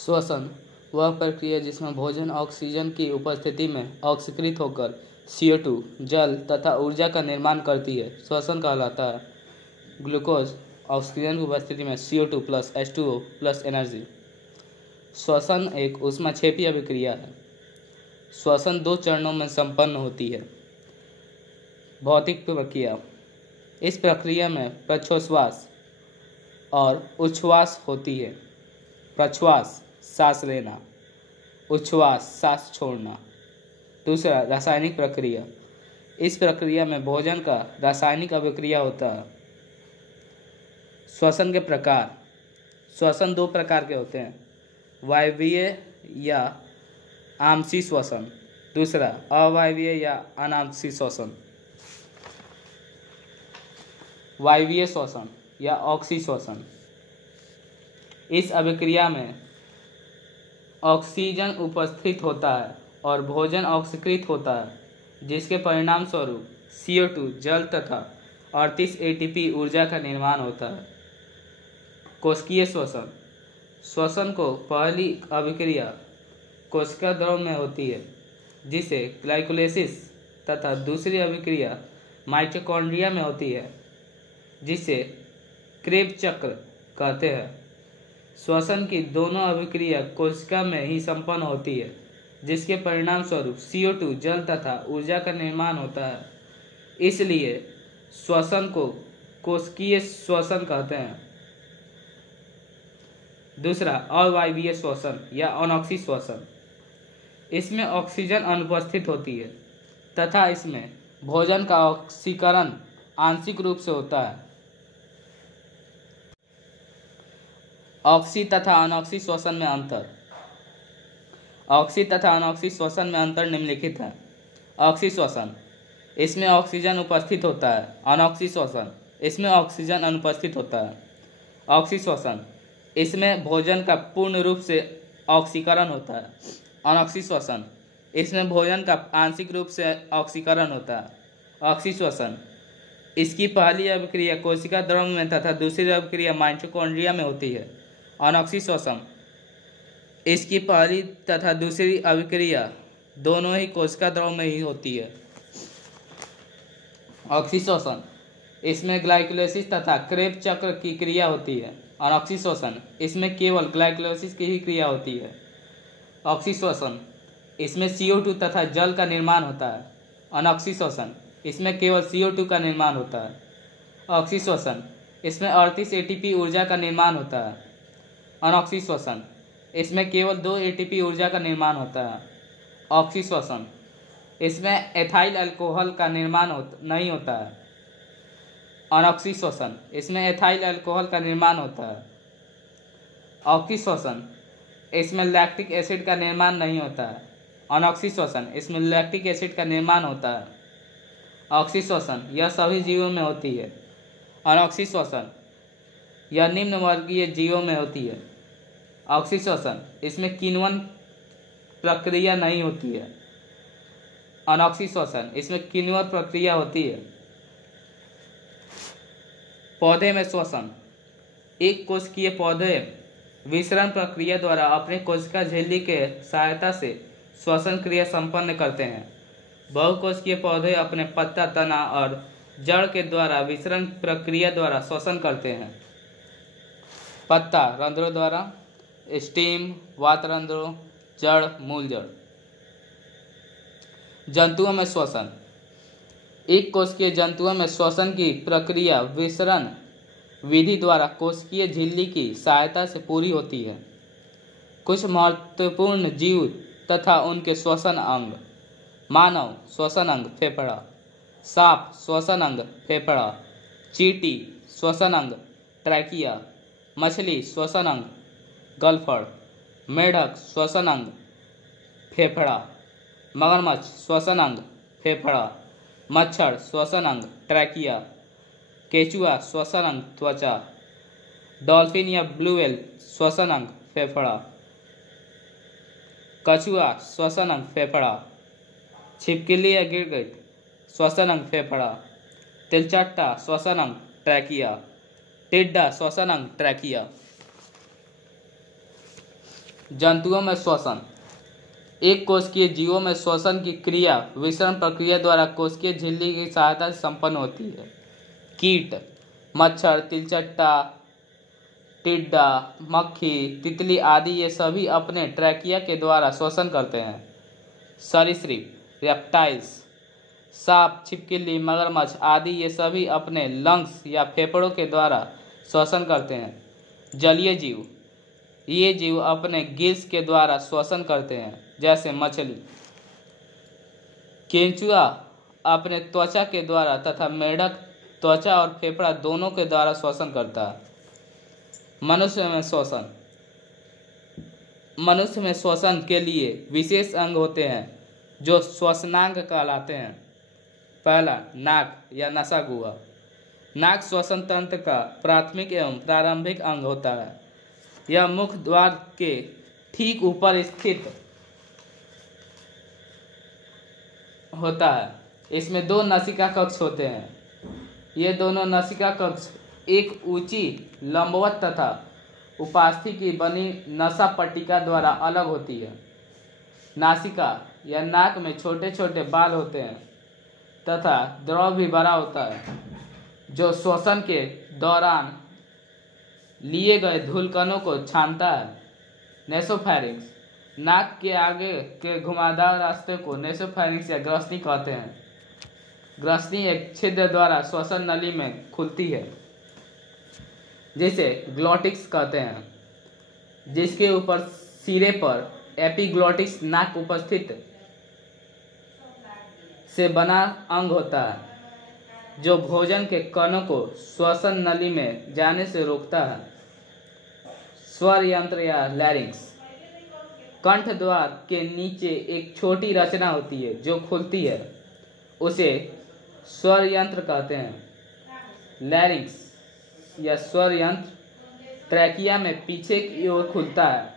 श्वसन वह प्रक्रिया जिसमें भोजन ऑक्सीजन की उपस्थिति में ऑक्सीकृत होकर CO2 जल तथा ऊर्जा का निर्माण करती है, श्वसन कहलाता है। ग्लूकोज ऑक्सीजन की उपस्थिति में CO2 plus H2O plus energy. श्वसन एक ऊष्माक्षेपी अभिक्रिया है। श्वसन 2 चरणों में संपन्न होती है। भौतिक प्रक्रिया, इस प्रक्रिया में प्रश्वास और उच्छ्वास होती है। प्रश्वास सांस लेना, उच्छ्वास सांस छोड़ना। दूसरा, रासायनिक प्रक्रिया, इस प्रक्रिया में भोजन का रासायनिक अभिक्रिया होता है। श्वसन के प्रकार, श्वसन 2 प्रकार के होते हैं, वायवीय या आमसी श्वसन। दूसरा, अवायवीय या अनामसी श्वसन। वायवीय श्वसन या ऑक्सी श्वसन, इस अभिक्रिया में ऑक्सीजन उपस्थित होता है और भोजन ऑक्सीकृत होता है, जिसके परिणाम स्वरूप CO2 जल तथा 38 ATP ऊर्जा का निर्माण होता है। कोशिकीय श्वसन, श्वसन को पहली अभिक्रिया कोशिका द्रव में होती है, जिसे ग्लाइकोलाइसिस, तथा दूसरी अभिक्रिया माइटोकॉन्ड्रिया में होती है, जिसे क्रेब्स चक्र कहते हैं। श्वसन की दोनों अभिक्रिया कोशिका में ही संपन्न होती है, जिसके परिणाम स्वरूप CO2 जल तथा ऊर्जा का निर्माण होता है। इसलिए श्वसन को कोशिकीय श्वसन कहते हैं। दूसरा, अवायवीय श्वसन या अनॉक्सी श्वसन, इसमें ऑक्सीजन अनुपस्थित होती है तथा इसमें भोजन का ऑक्सीकरण आंशिक रूप से होता है। ऑक्सी तथा अनॉक्सी श्वसन में अंतर। ऑक्सी तथा अनॉक्सी श्वसन में अंतर निम्नलिखित है। ऑक्सी श्वसन, इसमें ऑक्सीजन उपस्थित होता है। अनॉक्सी श्वसन, इसमें ऑक्सीजन अनुपस्थित होता है। ऑक्सी श्वसन, इसमें भोजन का पूर्ण रूप से ऑक्सीकरण होता है। अनॉक्सी श्वसन, इसमें भोजन का आंशिक रूप से ऑक्सीकरण होता है। ऑक्सी श्वसन, इसकी पहली अभिक्रिया कोशिका द्रव में तथा दूसरी अभिक्रिया माइटोकॉन्ड्रिया में होती है। अनॉक्सी श्वसन, इसकी पहली तथा दूसरी अभिक्रिया दोनों ही कोशिका द्रव में ही होती है। ऑक्सी श्वसन, इसमें ग्लाइकोलाइसिस तथा क्रेब्स चक्र की क्रिया होती है। अनॉक्सी श्वसन, इसमें केवल ग्लाइकोलाइसिस की ही क्रिया होती है। ऑक्सी श्वसन, इसमें CO2 तथा जल का निर्माण होता है। अनॉक्सी श्वसन, इसमें केवल CO2 का निर्माण होता है। ऑक्सी श्वसन, इसमें 38 ATP ऊर्जा का निर्माण होता है। अनॉक्सी श्वसन, इसमें केवल 2 ATP ऊर्जा का निर्माण होता है। ऑक्सी श्वसन, इसमें एथाइल अल्कोहल का निर्माण नहीं होता है। अनॉक्सी श्वसन, इसमें एथाइल अल्कोहल का निर्माण होता है। ऑक्सी श्वसन, इसमें लैक्टिक एसिड का निर्माण नहीं होता है। अनॉक्सी श्वसन, इसमें लैक्टिक एसिड का निर्माण होता है। ऑक्सी श्वसन, यह सभी जीवों में होती है। अनॉक्सी श्वसन, यह निम्न वर्गीय जीवों में होती है। ऑक्सी श्वसन, इसमें किण्वन प्रक्रिया नहीं होती है। अनॉक्सी श्वसन, इसमें किण्वन प्रक्रिया होती है। पौधे में श्वसन, एक कोशिकीय पौधे विसरण प्रक्रिया द्वारा अपने कोशिका झिल्ली के सहायता से श्वसन क्रिया संपन्न करते हैं। बहुकोशिकीय पौधे अपने पत्ता, तना और जड़ के द्वारा विसरण प्रक्रिया द्वारा श्वसन करते हैं। पत्ता रंध्रों द्वारा, स्टेम वात रंध्रों, जड़ मूल जड़। जंतुओं में श्वसन, एक कोशिकीय जंतुओं में श्वसन की प्रक्रिया विसरण विधि द्वारा कोशिकीय झिल्ली की सहायता से पूरी होती है। कुछ महत्वपूर्ण जीव तथा उनके श्वसन अंग। मानव श्वसन अंग फेफड़ा, सांप श्वसन अंग फेफड़ा, चींटी श्वसन अंग ट्रैकिया, मछली श्वसन अंग गलफड़, मेढक श्वसन अंग फेफड़ा, मगरमच्छ श्वसन अंग फेफड़ा, मच्छर श्वसन अंग ट्रैकिया, केचुआ श्वसन अंग त्वचा, डॉल्फिन या ब्लू व्हेल श्वसन अंग फेफड़ा, कछुआ श्वसन अंग फेफड़ा, छिपकली या गिरगिट श्वसन अंग फेफड़ा, तिलचट्टा श्वसन अंग ट्रैकिया, टिड्डा श्वसन अंग ट्रैकिया। जंतुओं में श्वसन। एक कोशिकीय जीवों में श्वसन की क्रिया विसरण प्रक्रिया द्वारा कोशिकीय झिल्ली की सहायता से संपन्न होती है। कीट, मच्छर, तिलचट्टा, टिड्डा, मक्खी, तितली आदि ये सभी अपने ट्रैकिया के द्वारा श्वसन करते हैं। सरीसृप, रेप्टाइल्स, सांप, छिपकली, मगरमच्छ आदि ये सभी अपने लंग्स या फेफड़ों के द्वारा श्वसन करते हैं। जलीय जीव, ये जीव अपने गिल्स के द्वारा श्वसन करते हैं, जैसे मछली। केंचुआ अपने त्वचा के द्वारा तथा मेढक त्वचा और फेफड़ा दोनों के द्वारा श्वसन करता है। मनुष्य में श्वसन। मनुष्य में श्वसन के लिए विशेष अंग होते हैं जो श्वसनांग कहलाते हैं। पहला, नाक या नसा गुहा। नाक श्वसन तंत्र का प्राथमिक एवं प्रारंभिक अंग होता है। यह मुख द्वार के ठीक ऊपर स्थित होता है। इसमें दो नासिका कक्ष होते हैं। ये दोनों नासिका कक्ष एक ऊंची लंबवत तथा उपास्थि की बनी नसा पट्टिका द्वारा अलग होती है। नासिका या नाक में छोटे छोटे बाल होते हैं तथा द्रव भी भरा होता है जो श्वसन के दौरान लिए गए धूलकणों को छानता है। नेसोफैरिंक्स, नाक के आगे के घुमावदार रास्ते को नेसोफैरिंक्स या ग्रसनी कहते हैं। ग्रसनी एक छिद्र द्वारा श्वसन नली में खुलती है जिसे ग्लॉटिक्स कहते हैं, जिसके ऊपर सिरे पर एपिग्लॉटिक्स नाक उपस्थित से बना अंग होता है जो भोजन के कणों को श्वसन नली में जाने से रोकता है। स्वर यंत्र या लैरिंक्स, कंठ द्वार के नीचे एक छोटी रचना होती है जो खुलती है, उसे स्वर यंत्र कहते हैं। लैरिंक्स या स्वर यंत्र ट्रैकिया में पीछे की ओर खुलता है।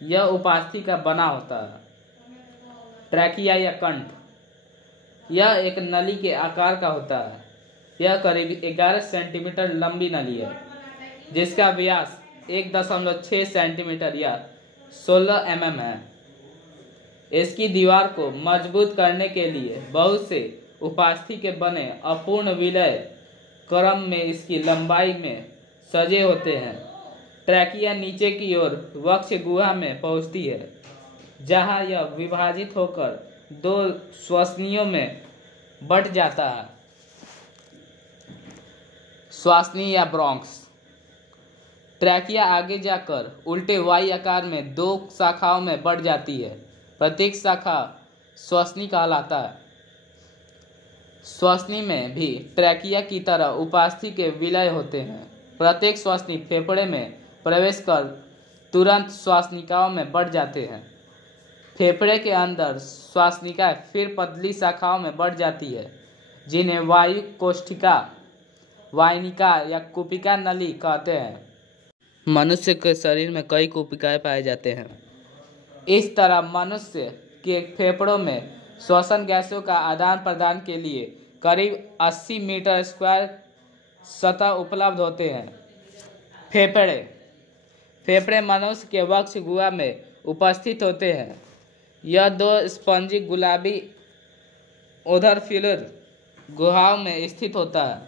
यह उपास्थि का बना होता है। ट्रैकिया या कंठ, यह एक नली के आकार का होता है। यह करीब 11 सेंटीमीटर लंबी नली है जिसका व्यास 1.6 सेंटीमीटर या 16 mm है। इसकी दीवार को मजबूत करने के लिए बहुत से उपास्थि के बने अपूर्ण विलय क्रम में इसकी लंबाई में सजे होते हैं। ट्रैकिया नीचे की ओर वक्ष गुहा में पहुंचती है जहां यह विभाजित होकर दो श्वसनियों में बंट जाता है। श्वासनी या ब्रोंक्स, ट्रैकिया आगे जाकर उल्टे वाई आकार में दो शाखाओं में बढ़ जाती है। प्रत्येक शाखा श्वसनी कहलाता है। श्वसनी में भी ट्रैकिया की तरह उपास्थि के विलय होते हैं। प्रत्येक श्वसनी फेफड़े में प्रवेश कर तुरंत श्वासनिकाओं में बढ़ जाते हैं। फेफड़े के अंदर श्वासनिकाएं फिर पतली शाखाओं में बढ़ जाती है जिन्हें वायु कोष्ठिका, वाहिनिका या कुपिका नली कहते हैं। मनुष्य के शरीर में कई कुपिकाएं पाए जाते हैं। इस तरह मनुष्य के फेफड़ों में श्वसन गैसों का आदान प्रदान के लिए करीब 80 मीटर स्क्वायर सतह उपलब्ध होते हैं। फेफड़े मनुष्य के वक्ष गुहा में उपस्थित होते हैं। यह दो स्पंजी गुलाबी ओधरफ्यूलर गुहाओं में स्थित होता है।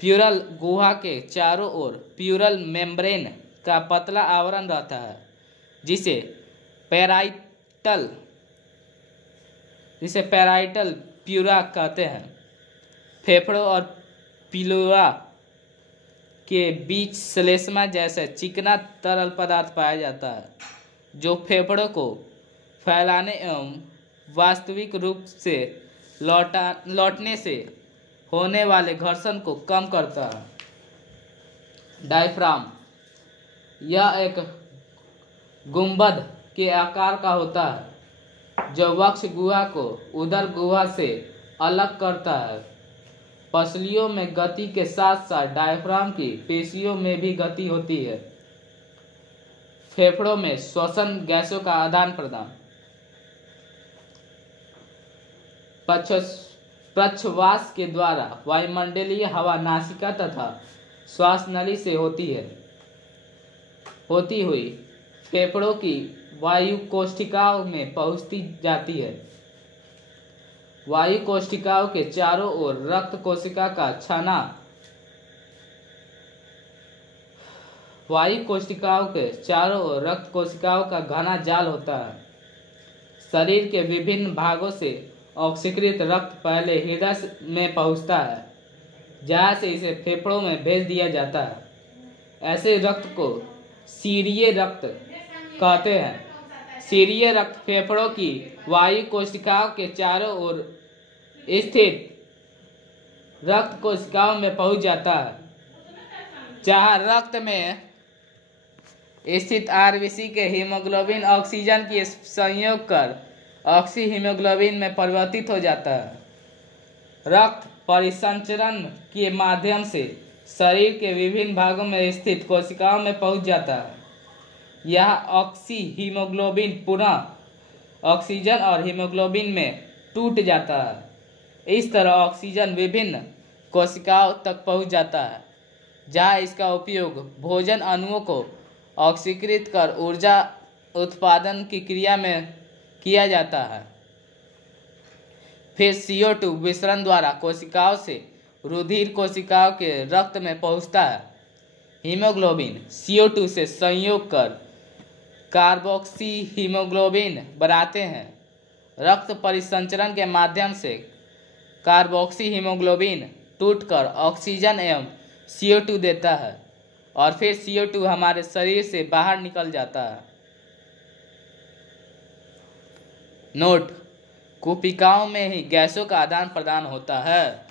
प्यूरल गुहा के चारों ओर प्यूरल मेम्ब्रेन का पतला आवरण रहता है जिसे पैराइटल प्यूरा कहते हैं। फेफड़ों और प्लूरा के बीच श्लेष्मा जैसे चिकना तरल पदार्थ पाया जाता है जो फेफड़ों को फैलाने एवं वास्तविक रूप से लौटने से होने वाले घर्षण को कम करता है। डायफ्राम, यह एक गुंबद के आकार का होता है जो वक्ष गुहा को उदर गुहा से अलग करता है। पसलियों में गति के साथ साथ डायफ्राम की पेशियों में भी गति होती है। फेफड़ों में श्वसन गैसों का आदान प्रदान। प्रश्वास के द्वारा वायुमंडलीय हवा नासिका तथा श्वास नली से होती हुई फेफड़ों की वायु कोशिकाओं में पहुंचती जाती है। वायु कोशिकाओं के चारों ओर रक्त कोशिका का छाना वायु कोशिकाओं के चारों ओर रक्त कोशिकाओं का घना जाल होता है। शरीर के विभिन्न भागों से ऑक्सीकृत रक्त पहले हृदय में पहुंचता है, जहां से इसे फेफड़ों में भेज दिया जाता है। ऐसे रक्त को सीरिये रक्त कहते हैं। सीरिये रक्त फेफड़ों की वायु कोशिकाओं के चारों ओर स्थित रक्त कोशिकाओं में पहुंच जाता है, जहां रक्त में स्थित आरबीसी के हीमोग्लोबिन ऑक्सीजन की संयोग कर ऑक्सी हीमोग्लोबिन में परिवर्तित हो जाता है। रक्त परिसंचरण के माध्यम से शरीर के विभिन्न भागों में स्थित कोशिकाओं में पहुंच जाता है। यह ऑक्सी हीमोग्लोबिन पुनः ऑक्सीजन और हीमोग्लोबिन में टूट जाता है। इस तरह ऑक्सीजन विभिन्न कोशिकाओं तक पहुंच जाता है, जहां इसका उपयोग भोजन अणुओं को ऑक्सीकृत कर ऊर्जा उत्पादन की क्रिया में किया जाता है। फिर CO2 विसरण द्वारा कोशिकाओं से रुधिर कोशिकाओं के रक्त में पहुंचता है। हीमोग्लोबिन CO2 से संयोग कर कार्बोक्सी हीमोग्लोबिन बनाते हैं। रक्त परिसंचरण के माध्यम से कार्बोक्सी हीमोग्लोबिन टूटकर ऑक्सीजन एवं CO2 देता है और फिर CO2 हमारे शरीर से बाहर निकल जाता है। नोट: कुपिकाओं में ही गैसों का आदान प्रदान होता है।